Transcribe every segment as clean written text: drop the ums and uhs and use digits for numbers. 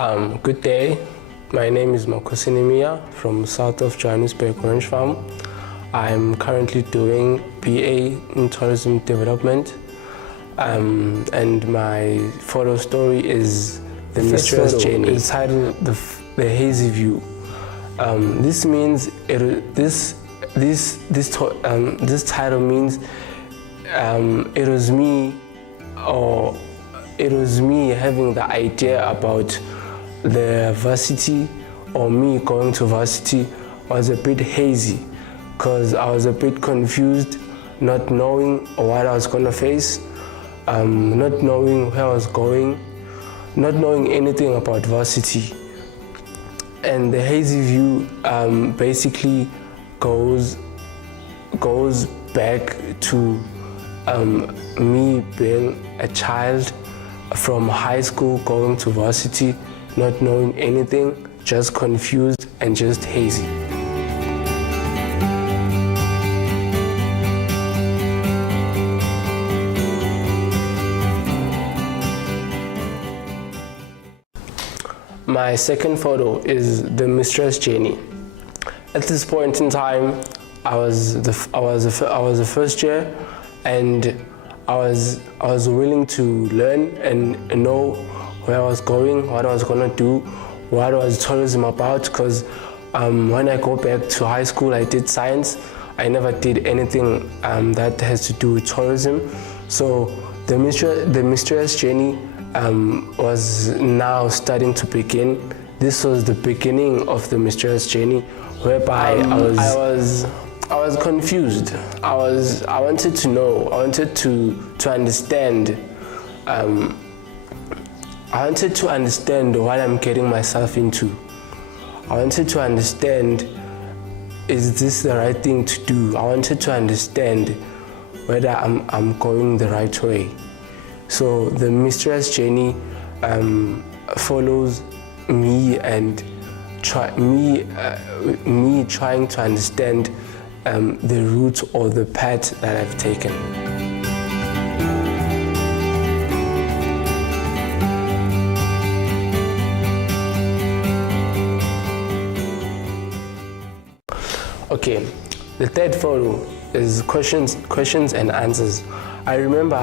Good day. My name is Makhosini Miya from south of Johannesburg, Orange Farm. I'm currently doing BA in Tourism Development, and my photo story is the mysterious journey. It's titled the Hazy View. This means this title means it was me having the idea about the varsity, or me going to varsity, was a bit hazy because I was a bit confused, not knowing what I was going to face, not knowing where I was going, not knowing anything about varsity. And the hazy view basically goes back to me being a child from high school going to varsity, not knowing anything, just confused and just hazy. My second photo is the mysterious journey. At this point in time, I was the first year, and I was willing to learn and know where I was going, what I was gonna do, what was tourism about. Because when I go back to high school, I did science. I never did anything that has to do with tourism. So the mysterious journey was now starting to begin. This was the beginning of the mysterious journey, whereby I was confused. I wanted to know. I wanted to understand. I wanted to understand what I'm getting myself into. I wanted to understand, is this the right thing to do? I wanted to understand whether I'm going the right way. So the mysterious journey follows me and me trying to understand the route or the path that I've taken. Okay, the third photo is questions and answers. I remember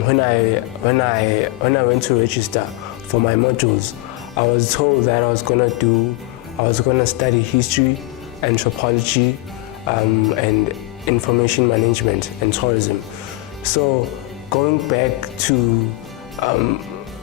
when I went to register for my modules, I was told that I was gonna study history, anthropology, and information management and tourism. So going back to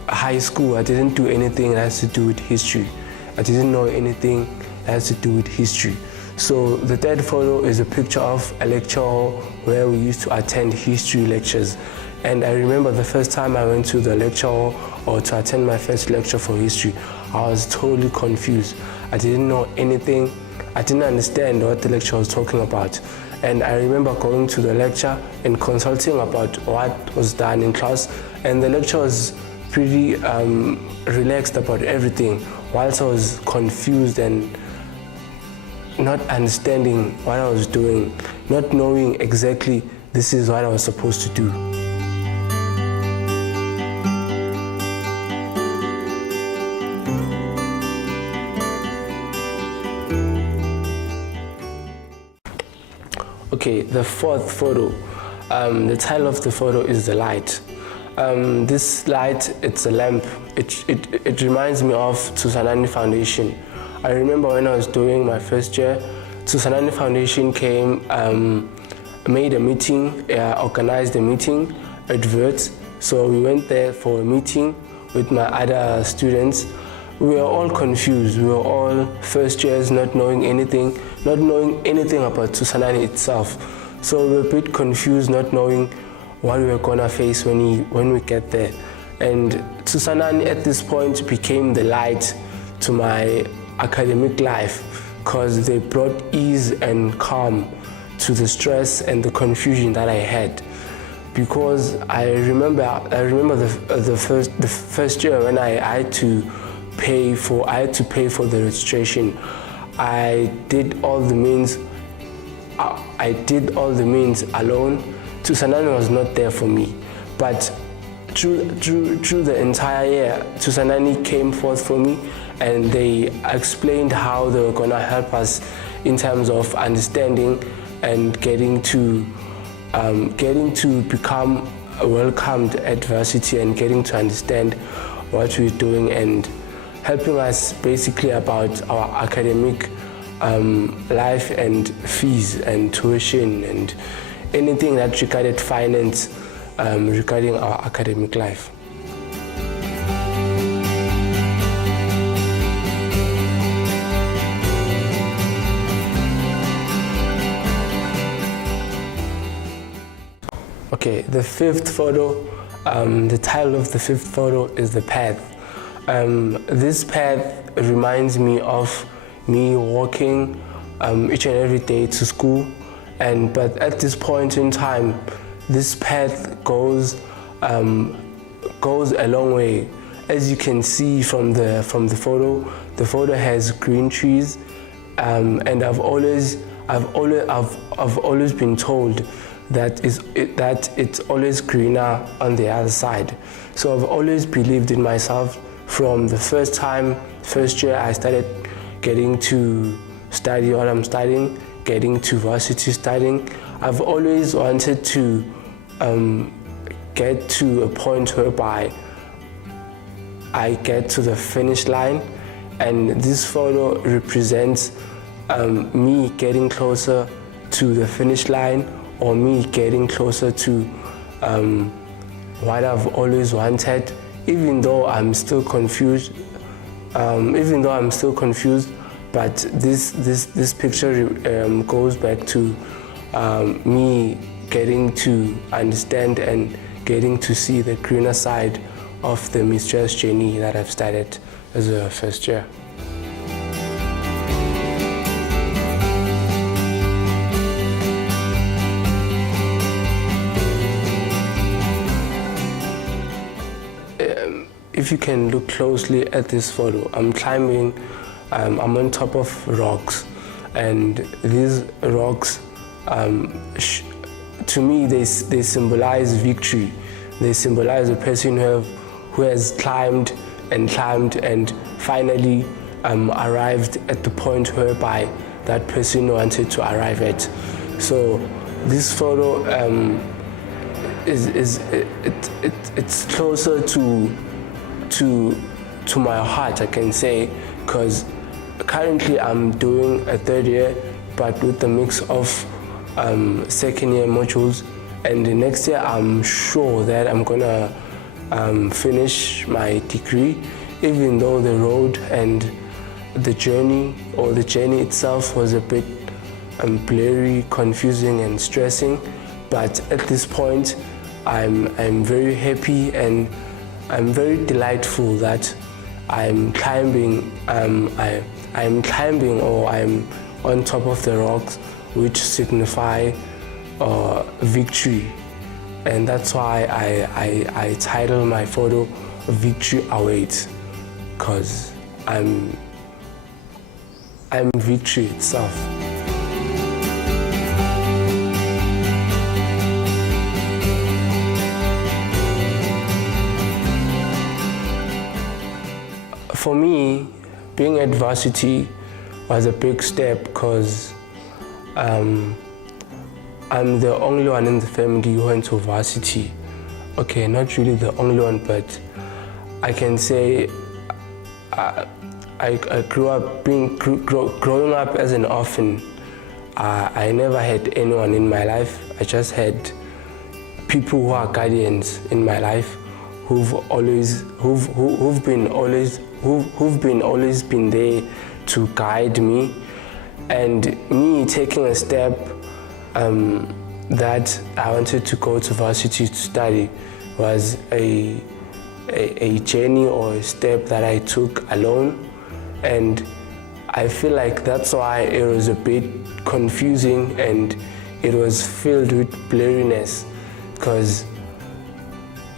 high school, I didn't do anything that has to do with history. I didn't know anything that has to do with history. So the third photo is a picture of a lecture hall where we used to attend history lectures. And I remember the first time I went to the lecture hall or to attend my first lecture for history, I was totally confused. I didn't know anything. I didn't understand what the lecturer was talking about. And I remember going to the lecture and consulting about what was done in class. And the lecturer was pretty relaxed about everything, whilst I was confused and not understanding what I was doing, not knowing exactly this is what I was supposed to do. Okay, the fourth photo. The title of the photo is The Light. This light, it's a lamp. It reminds me of Tsusanani Foundation. I remember when I was doing my first year, Tsusanani Foundation came, made a meeting, organized a meeting at Wits. So we went there for a meeting with my other students. We were all confused. We were all first years, not knowing anything about Tsusanani itself. So we were a bit confused, not knowing what we were gonna face when we get there. And Tsusanani at this point became the light to my academic life, because they brought ease and calm to the stress and the confusion that I had. Because I remember the first year when I had to pay for the registration. I did all the means alone. Tsusanani was not there for me, but through the entire year, Tusanani came forth for me, and they explained how they were gonna help us in terms of understanding and getting to become welcomed at varsity and getting to understand what we're doing and helping us basically about our academic life and fees and tuition and anything that regarded finance regarding our academic life. Okay, the fifth photo, the title of the fifth photo is The Path. This path reminds me of me walking each and every day to school, but at this point in time, this path goes a long way. As you can see from the photo has green trees, and I've always been told that it's always greener on the other side. So I've always believed in myself from the first year I started getting to study what I'm studying, getting to varsity studying. I've always wanted to get to a point whereby I get to the finish line, and this photo represents me getting closer to the finish line, or me getting closer to what I've always wanted, even though I'm still confused. But this picture goes back to me getting to understand and getting to see the greener side of the mysterious journey that I've started as a first year. If you can look closely at this photo, I'm climbing, I'm on top of rocks, and these rocks, to me, they symbolize victory. They symbolize a person who has climbed and finally arrived at the point whereby that person wanted to arrive at. So this photo it's closer to my heart, I can say, because currently I'm doing a third year, but with the mix of second year modules, and the next year I'm sure that I'm gonna finish my degree, even though the road and the journey itself was a bit blurry, confusing and stressing. But at this point I'm very happy and I'm very delightful that I'm climbing or I'm on top of the rocks, which signify victory. And that's why I title my photo Victory Awaits, because I'm victory itself. For me, being at varsity was a big step, because I'm the only one in the family who went to varsity. Okay, not really the only one, but I can say I grew up growing up as an orphan. I never had anyone in my life. I just had people who are guardians in my life, who've been always been there to guide me, and me taking a step that I wanted to go to varsity to study was a journey or a step that I took alone, and I feel like that's why it was a bit confusing and it was filled with blurriness, because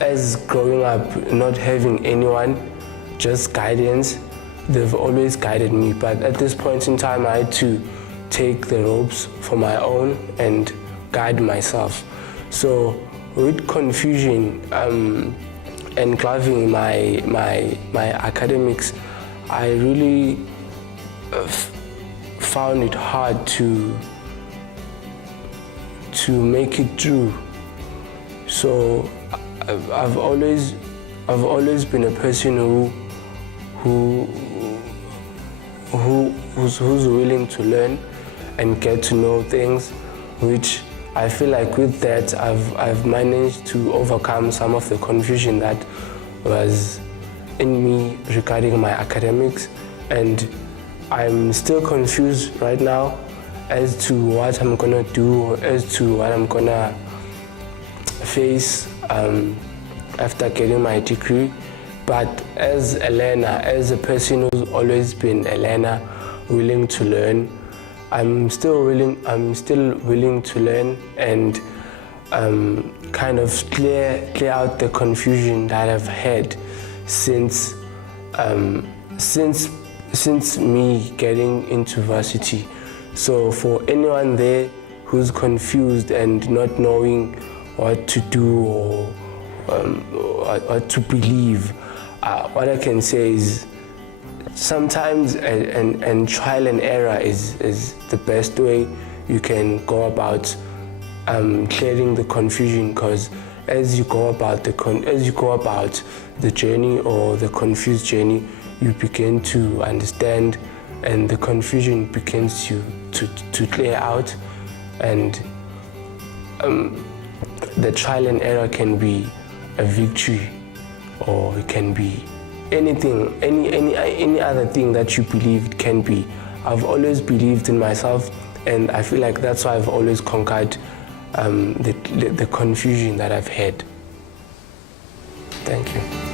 as growing up not having anyone, just guidance, they've always guided me. But at this point in time, I had to take the ropes for my own and guide myself. So with confusion, engulfing my academics, I really found it hard to make it through. So I've always been a person who's willing to learn and get to know things, which I feel like with that I've managed to overcome some of the confusion that was in me regarding my academics, and I'm still confused right now as to what I'm gonna do, as to what I'm gonna face after getting my degree. But as a learner, as a person who's always been a learner, willing to learn, I'm still willing to learn and kind of clear out the confusion that I've had since me getting into varsity. So for anyone there who's confused and not knowing what to do or what to believe, what I can say is sometimes and trial and error is the best way you can go about clearing the confusion, because as you go about the journey or the confused journey, you begin to understand and the confusion begins to clear out, and the trial and error can be a victory, or it can be anything, any other thing that you believe it can be. I've always believed in myself, and I feel like that's why I've always conquered the confusion that I've had. Thank you.